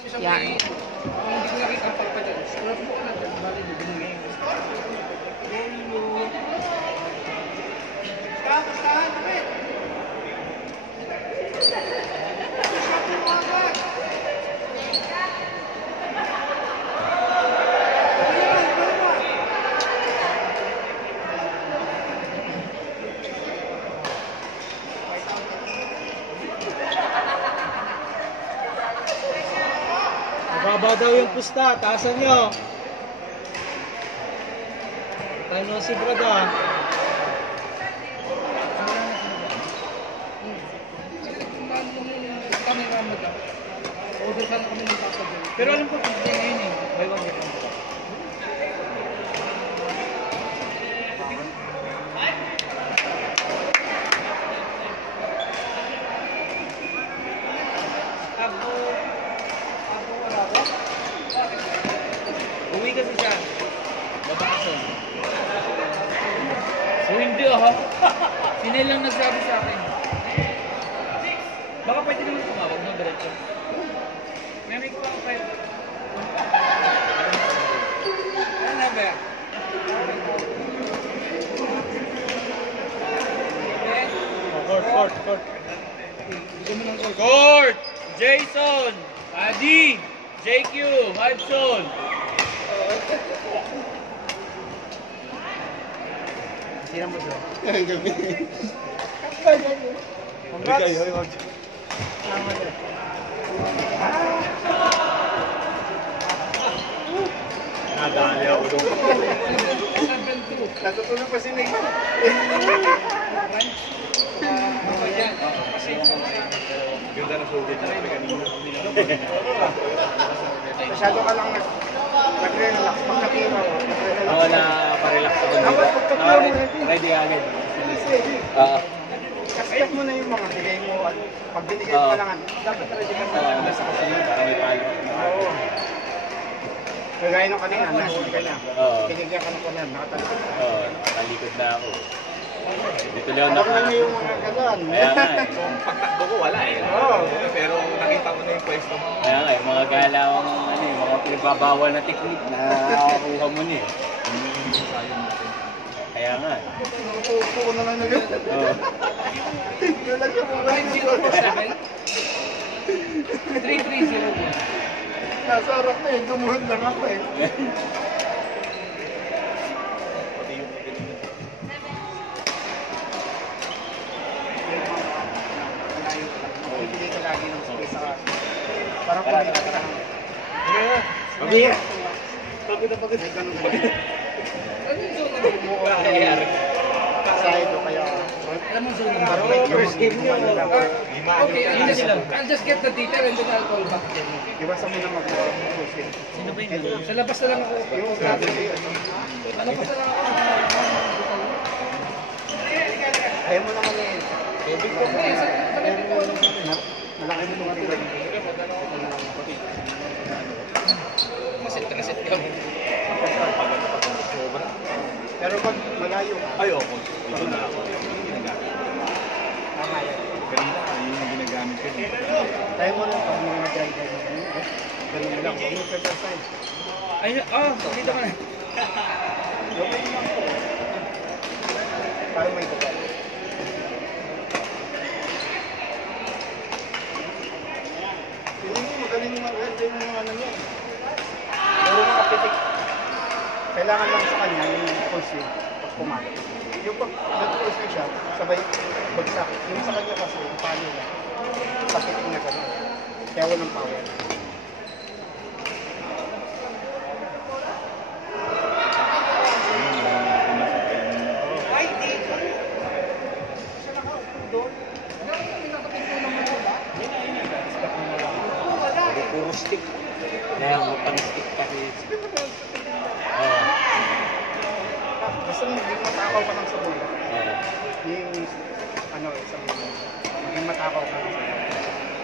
Yan. Hindi ko nakita ang pagpadala. Scrap po ka na dyan. Bakit hindi mo ngayon? Mababa daw yung pusta, taasan nyo. Tayo mo si Brada. Pero alam ko kung hindi ngayon eh. By one day. Uwi kasi siya. Babakason. So hindi ah. Sinay lang nagsabi sa akin. Baka pwede naman tumawag no, diretso. May ko lang kayo. Ano na ba? Court. Court! Jason! Adi! JQ! Hudson! Sira mo siya. Ang gabi. Congrats! Nadali ako doon. Natutulog pa si Nick. Ganda na sulit na kanina. Masyado ka lang nag-relax. Pagkatira mo. Oo, na-parelax ako dito. Ready agad. Kasi mo na yung mga bigay mo at pag binigay mo lang, dapat ready ka na sa kasunod. Para may palo. Oo. Kagaya nung kanina, nasa ka na. Pinigyan ka na ko na, nakatalakad ka. Oo, nakalikod na ako. Dito lang Ako lang yung mga galan. Kaya nga eh. So, pagtakbo ko, wala eh. Oo. Pero nakita ko na yung pwesto mo. Kaya nga eh, mga galawang ano eh, mga pinagbabawal na technique na nakakuha mo niya eh. Kaya nga eh. Upo ko na lang na gano'n. Oo. Nalagyan mo ba yung 3301. nasa harap na eh, dumuhod lang ako eh. Pati yung magaling. Bibili ka lagi ng space sa parang kumita ka lang. Pagbiya! Pagod na pagod. Ay, ganun ba? Ano yung zone na bumuo? Side o kaya... Alam mo zone na Parang bumuo? first game nyo. Okay, I'll just get the detail and then I'll call back. Iwasan mo na mag-pusin. Sino ba yun? Sa labas na lang ako. Yung sabi ko Sa labas na lang ako. ayaw mo naman eh. Big ko. Malaki mo naman ito. Masit ka. Pero pag malayo, Ayoko. Ito na ako. tama yan. Kanina, yun yung ginagamit ko. Tayo mo lang pag mga nag-drive. Ganun lang. Huwag mo pepper sign. Ay, dito ka na. Gawin lang po. Parang may kapal. Hindi mo magaling yung mga ano niya. Pero makapitik. Kailangan lang sa kanya yung pulse yun. Pag pumalit. Yung pag nag-pulse na siya, sabay bagsak. Yung sa kanya kasi, yung palo niya. Papitik na gano'n. Kaya walang power. Puro stick. Kaya pang stick pa rin. Oo. Basta maging matakaw ka lang sa bola. Oo. Yung ano eh, sabi mo, maging matakaw ka lang sa bola.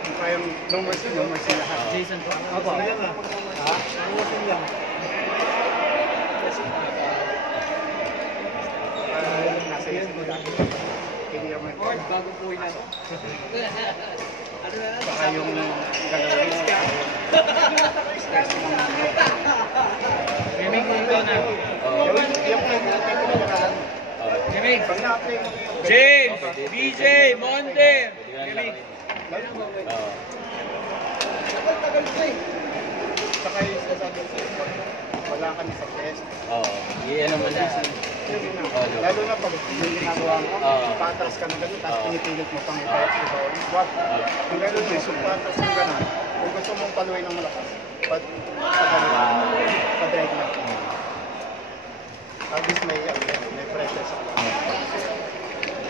Yung kayang no mercy lahat. Jason po. Opo. Ayan na. Ha? Ayusin lang. Nasa iyo mo dati. Hindi ako may Lord, bago po yun. baka yung galawin. stress mo na. Gaming, ikaw na. Yung pinag-aralan mo. Gaming. Pag na-apply mo, James, BJ, Monte. Gaming. saka yung sasabi ko, wala ka na sa test. Oo. Iyan naman na. Lalo na pag yung ginagawa mo, patras ka na gano'n, tapos pinipilit mo pang ipayat sa bawal. Wag. Kung gano'n mo, patras ka gano'n. Kung gusto mong paluin ng malakas, pa-drive lang. At least may pressure sa kanya.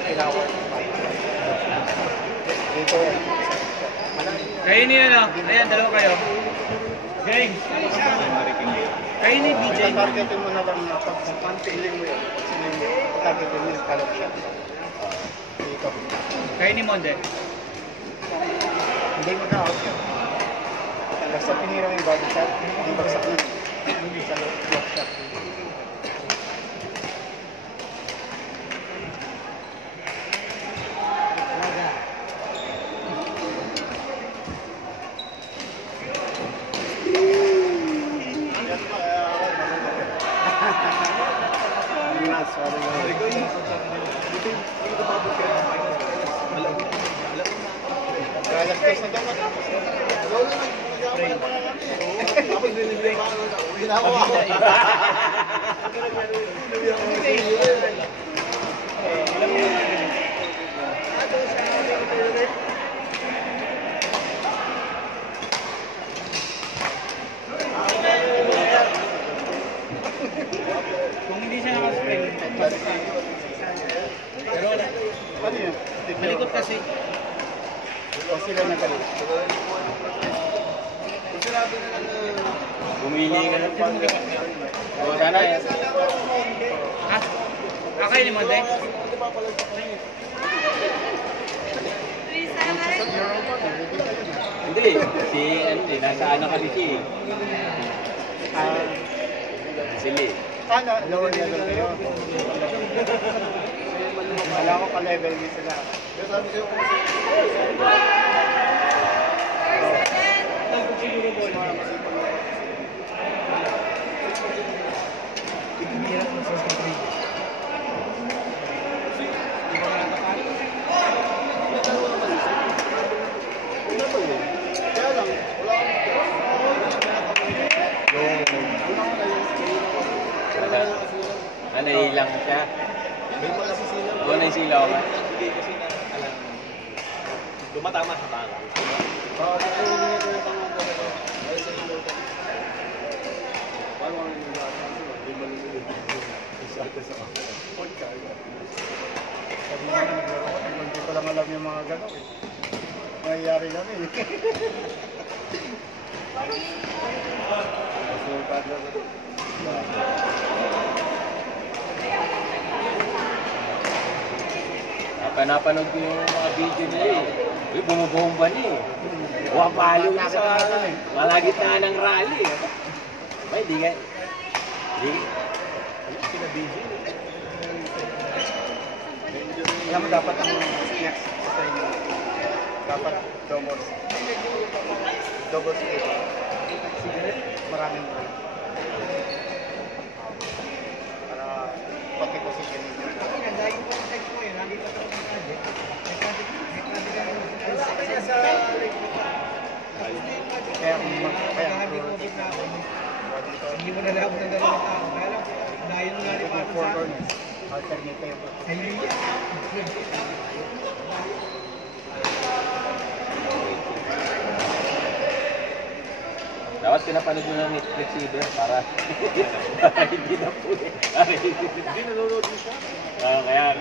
Kailangan. Dito, Kayo niyo na. Ayan, dalawa kayo. James. Kayo ni BJ. targetin mo na lang na pag feeling mo yun. Targetin mo yung kalok siya. Dito. Kayo ni Monte. Hindi mo na out yun. Basta pinira mo yung body shot, hindi bagsak na. Hindi sa lock shot. Galastos na dapat. Kung hindi siya nakaspray, pero wala. Ano yun? Malikot kasi. O sila nagalit. Bumili ka na. Oo, sana yan. Ha? Kayo ni Monte? Hindi. Si, ano eh, nasa anak kami siya eh. Sili. Ano? Lower level kayo? Wala ko ka-level din sila. Kaya lang, Ano, ilang siya? Oo, naisilaw ka. Hindi kasi na, alam, tumatama sa baka. Hindi ko lang alam yung mga gano'n eh. Nangyayari lang eh. Napanood ko yung mga video nila eh. Uy, bumubomba niya eh. Wapalo na sa malagitnaan ng rally eh. Ay, di ka. Alam mo dapat ang next sa training. Dapat double speed. Maraming break. Para pati position ninyo. Hindi mo na lang ng dalawang tao. Kaya lang, dahil nga rin pa sa akin. Alternative. Dapat pinapanood mo ng Netflix either para hindi na po eh. Hindi nanonood mo siya. Kaya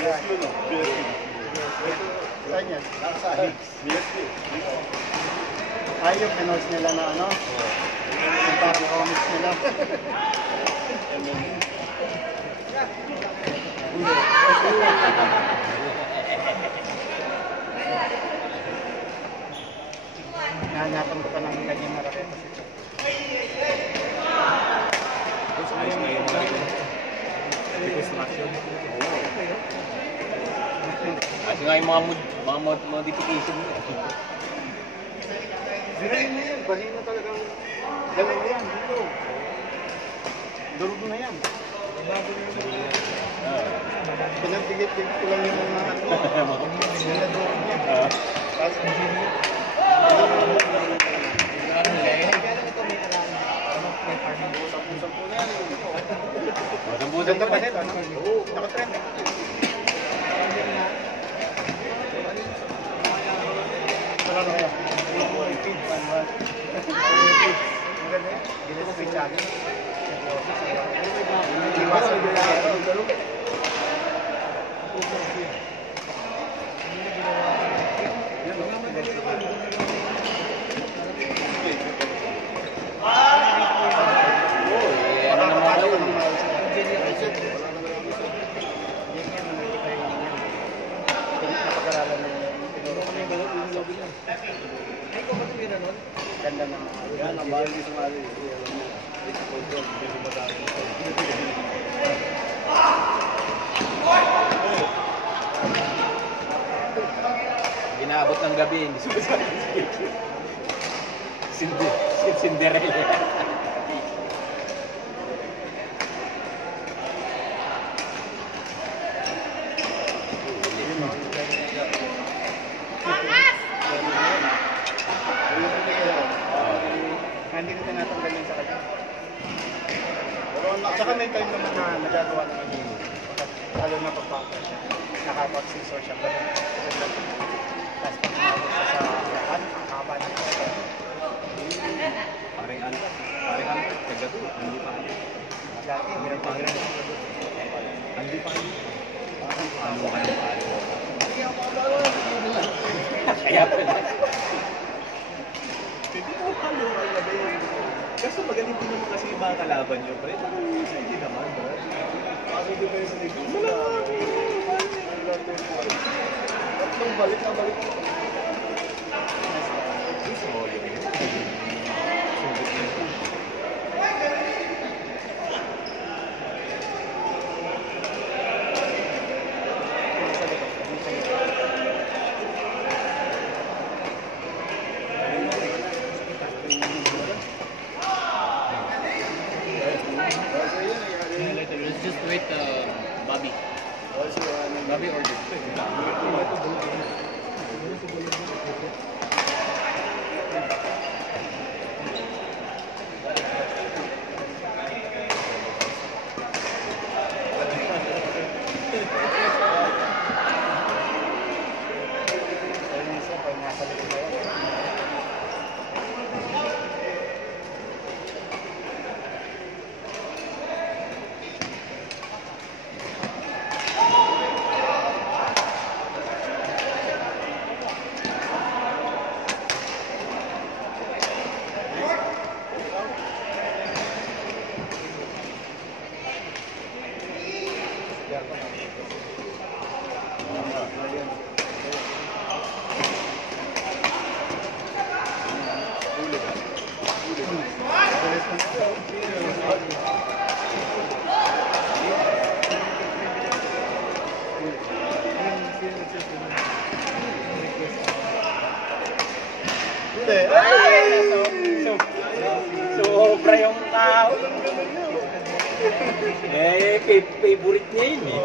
BSP no? BSP. Saan yan? Nasa BSP. Ay, yung pinos nila na ano? Yung parang comics nila. Nahanyapan ko pa ng ganyan na raket. Ayos na yung mga reconstruction. kasi nga yung mga modification mo. Dirahin mo yan. Bali na talagang dalawa yan. Dito. Durog na yan. Pinagtigit-tigit ko lang yung mga ano. Sinadurog niya. Tapos, Busan ganda pa nito, ano? Oo. Nakatrend. Wala na kaya. Maganda yan. Dito ko pinsabi. Iwasan mo lang. Ganda na. Yan, ang bahal di sumali. Ito po ito, hindi madami. Ginaabot ng gabi, hindi sumasali. Cinderella. Hindi ko tinatanggal yun sa kanya. Tsaka may time naman na nagagawa naman yun. Lalo na pagpapag siya. Nakapag-scissor siya. Tapos pag-mawag siya sa lakan, ang haba ng siya. Paring ano, tagato, hindi pa ano. Dati, hirap pa rin. Hindi pa ano. Ano ka ng palo? Kaya pala. Hindi mo palo kayo yun. Kaso magaling din naman kasi yung mga kalaban nyo, pre. Hindi naman, bro. Kaso di ba yung sa ligos? Tatlong balik na balik. Small yun. Sugot yun. Let's just wait, Bobby. Bobby ordered. Sobra yung tao. Favorite niya yun eh.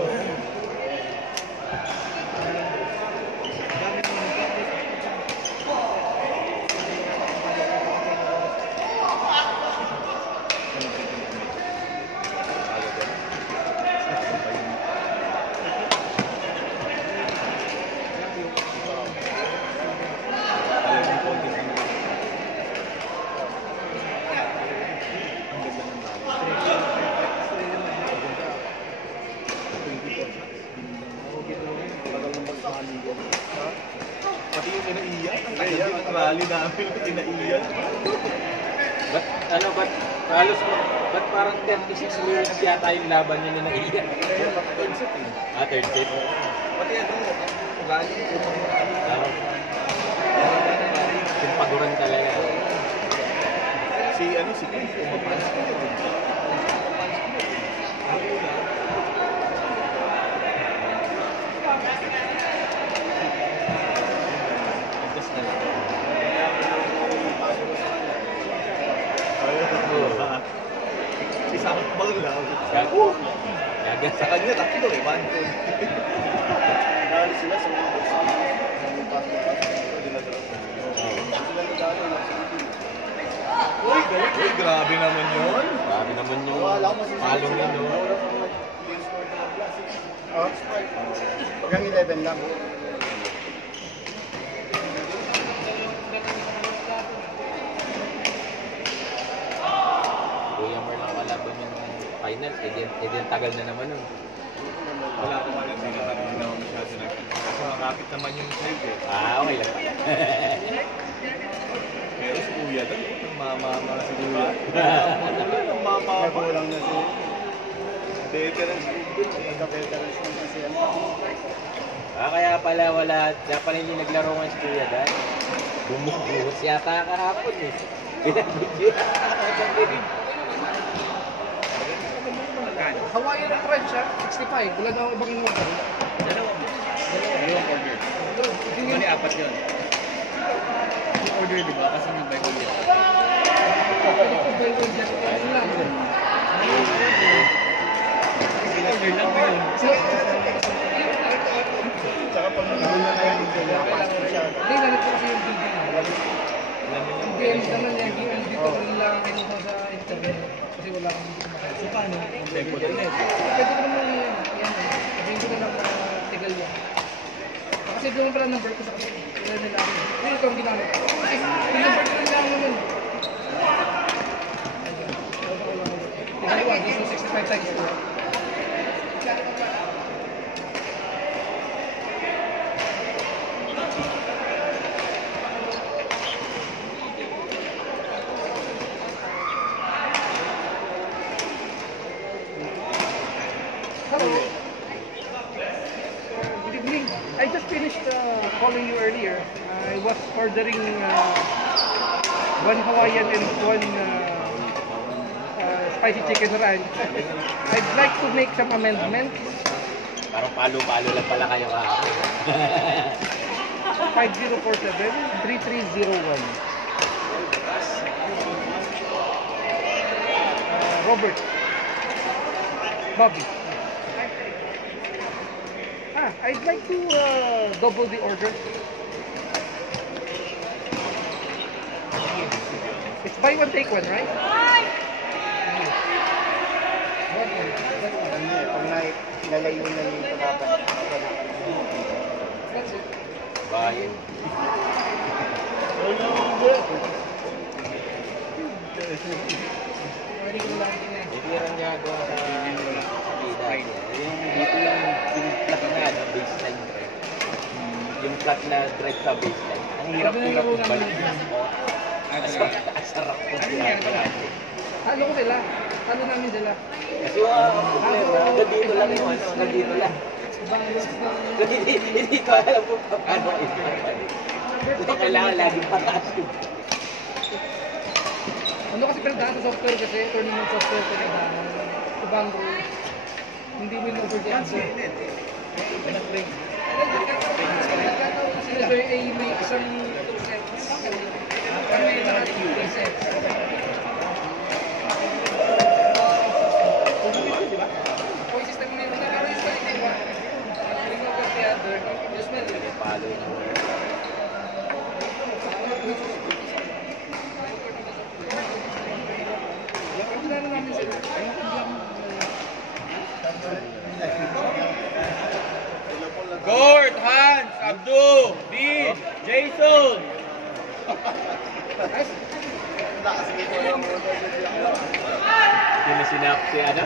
Pati yung kinaiyan. Ang kaya ang rally namin, kinaiyan. Ba't parang 36 minutes yata yung laban niya na naiyan? Third set. Pati ano, ugali ko. Simpaguran talaga. Si Kim, umapalas ko yun. Gaga Sa kanya, tatlo eh. 1, 2. Dahil sila sa mga box. Uy, grabe naman yun. Grabe naman yung Wala ko masisisi. palong yun, no? Oh, hanggang 11 lang. Kuya Mer lang kalaban yung finals. Eh di ang tagal na naman nun. Wala ko alam, hindi naman masyado nagkita. Kasi makakapit naman yung side eh. Okay lang pala. Pero si Kuya doon, nagmamama si Kuya. Nagmamama. Nagulang na si Veterans. Pagka-veterans na kasi yan. Kaya pala hindi naglaro nga si Kuya Dan. Bumubuhos yata kahapon eh. Pinagbigyan. Hawaiian na trend siya, 65. Wala na akong ibang inuwan. Dalawang order. Bali, apat yun. Yung order, di ba? Kasi may Bible yun. Pwede ko ba yung dyan? Ano lang? Order lang ba yun? Tsaka pag nagulang na yan, hindi na pasok siya. Hindi, nalit ko kasi yung video. Yung DM naman yan, yung dito lang kinuha sa internet. Kasi wala akong dito makaya. So, paano? Tempo din eh. Pwede ko naman yan. Kasi hindi ko na tigal yan. Kasi doon pala number ko sa kasi. Kailan nila ako. Hindi ito ang ginamit. Kasi yung number ko lang naman. Tigaliwa, dito 65 times. Hello. Good evening. I just finished calling you earlier. I was ordering one Hawaiian and one spicy chicken ranch. I'd like to make some amendments. Parang palo-palo lang pala kayo kahapon. 5047-3301. Robert. Bobby. I'd like to double the order. It's buy one take one, right? Ano eh, pag nilalayo na yung pagkakas. That's it. Bayan. Pwede ko lang din eh. Hindi rin ginagawa sa bida. Yung dito yung flat na baseline drive. Yung flat na drive sa baseline. Ang hirap-hirap yung balik. Asarap ko ginagawa. Halo ko sila. Halo namin sila. Kasi hanggang dito lang yung ano, hanggang dito lang. Bangos ng... Hindi ko alam kung paano ibabalik. Ito kailangan laging pataas yung Ano kasi pinagdaan sa software kasi, tournament software pinagdaan. Sa bangko, hindi mo in-over the answer. Nagkataon sila Sir A may isang 2 sets. Kami lahat 3 sets. Point system mo yun. Pero yung spelling na iba. Ring over the other. Yung spelling. palo yun. Pagkakala namin sila. Gord, Hans, Abdu, Dean, Jason! Lakas ko yung Yung sinap si ano?